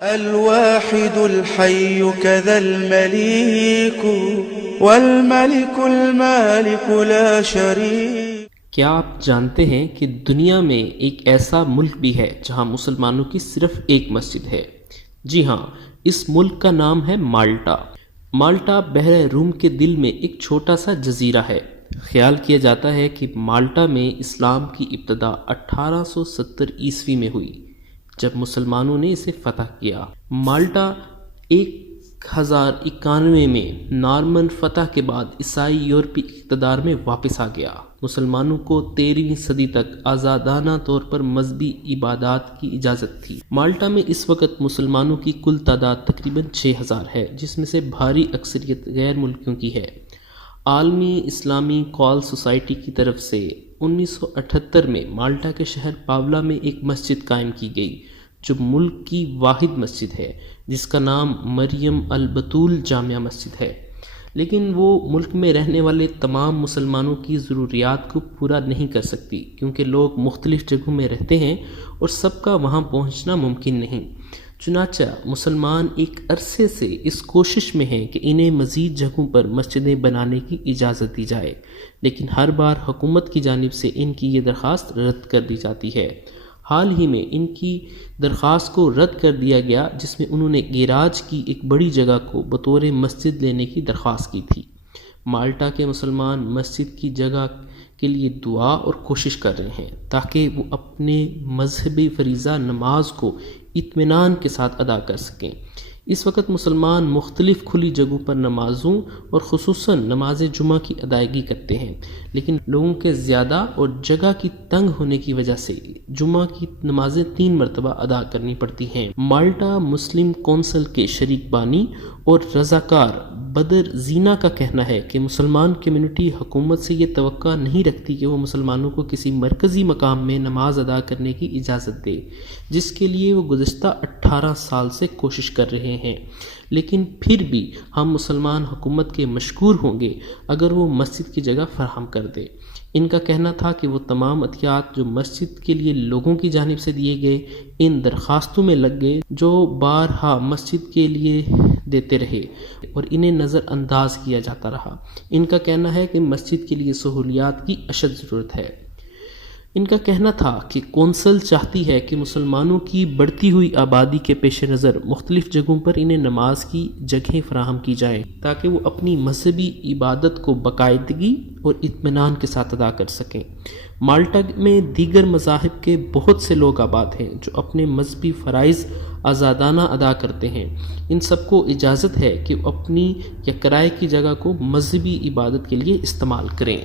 الواحد الحي كذا المليك والملك المالك لا شريك. کیا آپ جانتے ہیں کہ دنیا میں ایک ایسا ملک بھی ہے جہاں مسلمانوں کی صرف ایک مسجد ہے؟ جی ہاں، اس ملک کا نام ہے مالٹا. مالٹا بحر روم کے دل میں ایک چھوٹا سا جزیرہ ہے. خیال کیا جاتا ہے کہ مالٹا میں اسلام کی ابتدا 1870 عیسوی میں ہوئی جب مسلمانوں نے اسے فتح کیا. مالٹا 1091 میں نارمن فتح کے بعد عیسائی یورپی اقتدار میں واپس آ گیا. مسلمانوں کو 13ویں صدی تک آزادانہ طور پر مذہبی عبادات کی اجازت تھی. مالٹا میں اس وقت مسلمانوں کی کل تعداد تقریباً 6000 ہے، جس میں سے بھاری اکثریت غیر ملکیوں کی ہے. عالمی اسلامی کال سوسائٹی کی طرف سے 1978 میں مالٹا کے شہر پاولا میں ایک مسجد قائم کی گئی جو ملک کی واحد مسجد ہے، جس کا نام مریم البتول جامع مسجد ہے. لیکن وہ ملک میں رہنے والے تمام مسلمانوں کی ضروریات کو پورا نہیں کر سکتی، کیونکہ لوگ مختلف جگہوں میں رہتے ہیں اور سب کا وہاں پہنچنا ممکن نہیں. چنانچہ مسلمان ایک عرصے سے اس کوشش میں ہیں کہ انہیں مزید جگہوں پر مسجدیں بنانے کی اجازت دی جائے، لیکن ہر بار حکومت کی جانب سے ان کی یہ درخواست رد کر دی جاتی ہے. حال ہی میں ان کی درخواست کو رد کر دیا گیا، جس میں انہوں نے گیراج کی ایک بڑی جگہ کو بطور مسجد لینے کی درخواست کی تھی. مالٹا کے مسلمان مسجد کی جگہ کے لیے دعا اور کوشش کر رہے ہیں تاکہ وہ اپنے مذہبی فریضہ نماز کو اطمینان کے ساتھ ادا کر سکیں. اس وقت مسلمان مختلف کھلی جگہوں پر نمازوں اور خصوصاً نماز جمعہ کی ادائیگی کرتے ہیں، لیکن لوگوں کے زیادہ اور جگہ کی تنگ ہونے کی وجہ سے جمعہ کی نمازیں 3 مرتبہ ادا کرنی پڑتی ہیں. مالٹا مسلم کونسل کے شریک بانی اور رضاکار بدر زینا کا کہنا ہے کہ مسلمان کمیونٹی حکومت سے یہ توقع نہیں رکھتی کہ وہ مسلمانوں کو کسی مرکزی مقام میں نماز ادا کرنے کی اجازت دے، جس کے لیے وہ گزشتہ 18 سال سے کوشش کر رہے ہیں. لیکن پھر بھی ہم مسلمان حکومت کے مشکور ہوں گے اگر وہ مسجد کی جگہ فراہم کر دے. ان کا کہنا تھا کہ وہ تمام عطیات جو مسجد کے لیے لوگوں کی جانب سے دیے گئے ان درخواستوں میں لگ گئے جو بارہا مسجد کے لیے دیتے رہے اور انہیں نظر انداز کیا جاتا رہا. ان کا کہنا ہے کہ مسجد کے لیے سہولیات کی اشد ضرورت ہے. ان کا کہنا تھا کہ کونسل چاہتی ہے کہ مسلمانوں کی بڑھتی ہوئی آبادی کے پیش نظر مختلف جگہوں پر انہیں نماز کی جگہیں فراہم کی جائیں تاکہ وہ اپنی مذہبی عبادت کو باقاعدگی اور اطمینان کے ساتھ ادا کر سکیں. مالٹا میں دیگر مذاہب کے بہت سے لوگ آباد ہیں جو اپنے مذہبی فرائض آزادانہ ادا کرتے ہیں. ان سب کو اجازت ہے کہ وہ اپنی یا کرائے کی جگہ کو مذہبی عبادت کے لیے استعمال کریں.